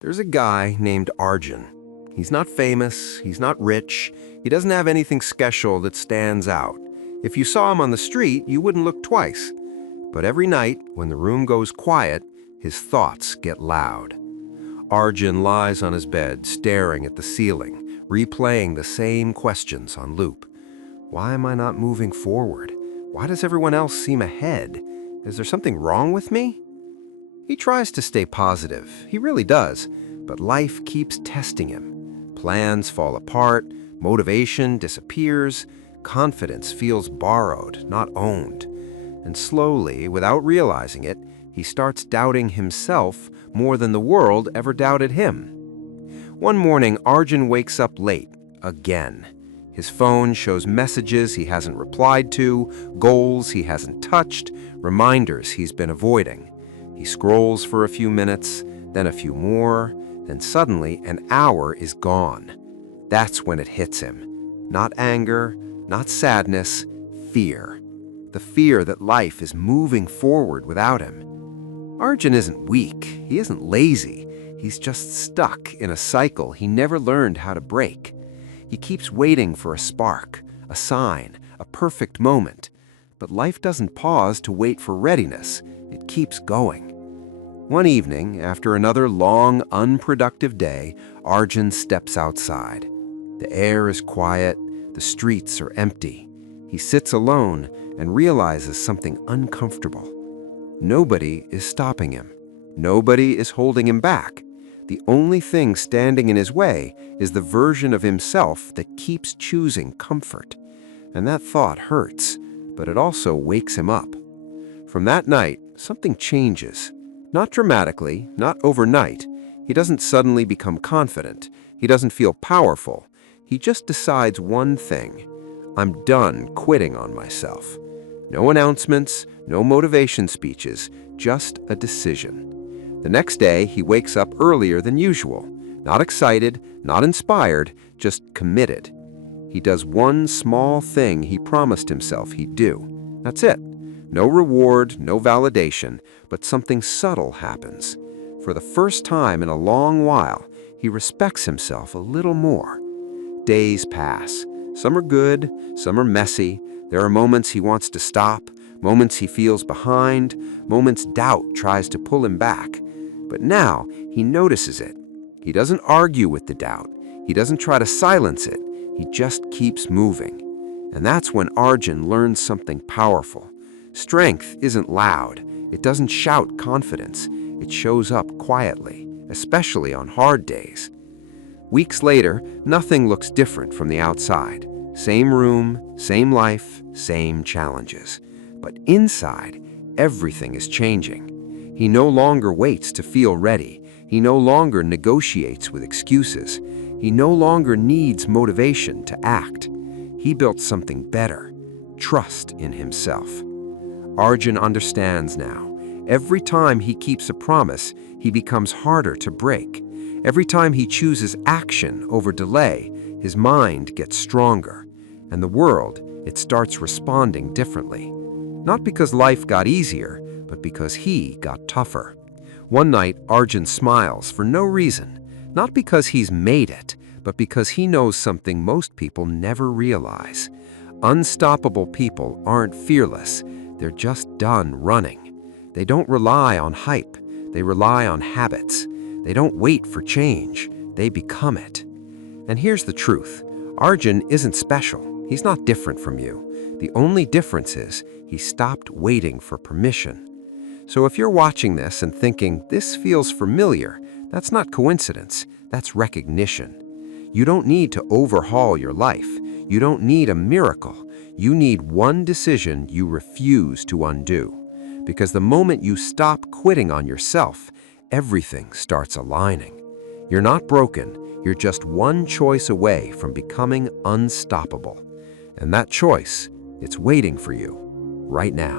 There's a guy named Arjun. He's not famous, he's not rich, he doesn't have anything special that stands out. If you saw him on the street, you wouldn't look twice. But every night, when the room goes quiet, his thoughts get loud. Arjun lies on his bed, staring at the ceiling, replaying the same questions on loop. Why am I not moving forward? Why does everyone else seem ahead? Is there something wrong with me? He tries to stay positive, he really does, but life keeps testing him. Plans fall apart, motivation disappears, confidence feels borrowed, not owned. And slowly, without realizing it, he starts doubting himself more than the world ever doubted him. One morning, Arjun wakes up late, again. His phone shows messages he hasn't replied to, goals he hasn't touched, reminders he's been avoiding. He scrolls for a few minutes, then a few more, then suddenly an hour is gone. That's when it hits him. Not anger, not sadness, fear. The fear that life is moving forward without him. Arjun isn't weak, he isn't lazy, he's just stuck in a cycle he never learned how to break. He keeps waiting for a spark, a sign, a perfect moment. But life doesn't pause to wait for readiness, it keeps going. One evening, after another long, unproductive day, Arjun steps outside. The air is quiet, the streets are empty. He sits alone and realizes something uncomfortable. Nobody is stopping him. Nobody is holding him back. The only thing standing in his way is the version of himself that keeps choosing comfort. And that thought hurts, but it also wakes him up. From that night, something changes. Not dramatically, not overnight. He doesn't suddenly become confident. He doesn't feel powerful. He just decides one thing. I'm done quitting on myself. No announcements, no motivation speeches, just a decision. The next day, he wakes up earlier than usual. Not excited, not inspired, just committed. He does one small thing he promised himself he'd do. That's it. No reward, no validation, but something subtle happens. For the first time in a long while, he respects himself a little more. Days pass. Some are good, some are messy. There are moments he wants to stop, moments he feels behind, moments doubt tries to pull him back. But now he notices it. He doesn't argue with the doubt. He doesn't try to silence it. He just keeps moving. And that's when Arjun learns something powerful. Strength isn't loud. It doesn't shout confidence. It shows up quietly, especially on hard days. Weeks later, nothing looks different from the outside. Same room, same life, same challenges. But inside, everything is changing. He no longer waits to feel ready. He no longer negotiates with excuses. He no longer needs motivation to act. He built something better, trust in himself. Arjun understands now. Every time he keeps a promise, he becomes harder to break. Every time he chooses action over delay, his mind gets stronger. And the world, it starts responding differently. Not because life got easier, but because he got tougher. One night, Arjun smiles for no reason. Not because he's made it, but because he knows something most people never realize. Unstoppable people aren't fearless. They're just done running. They don't rely on hype. They rely on habits. They don't wait for change. They become it. And here's the truth. Arjun isn't special. He's not different from you. The only difference is he stopped waiting for permission. So if you're watching this and thinking, this feels familiar, that's not coincidence. That's recognition. You don't need to overhaul your life. You don't need a miracle. You need one decision you refuse to undo. Because the moment you stop quitting on yourself, everything starts aligning. You're not broken. You're just one choice away from becoming unstoppable. And that choice, it's waiting for you right now.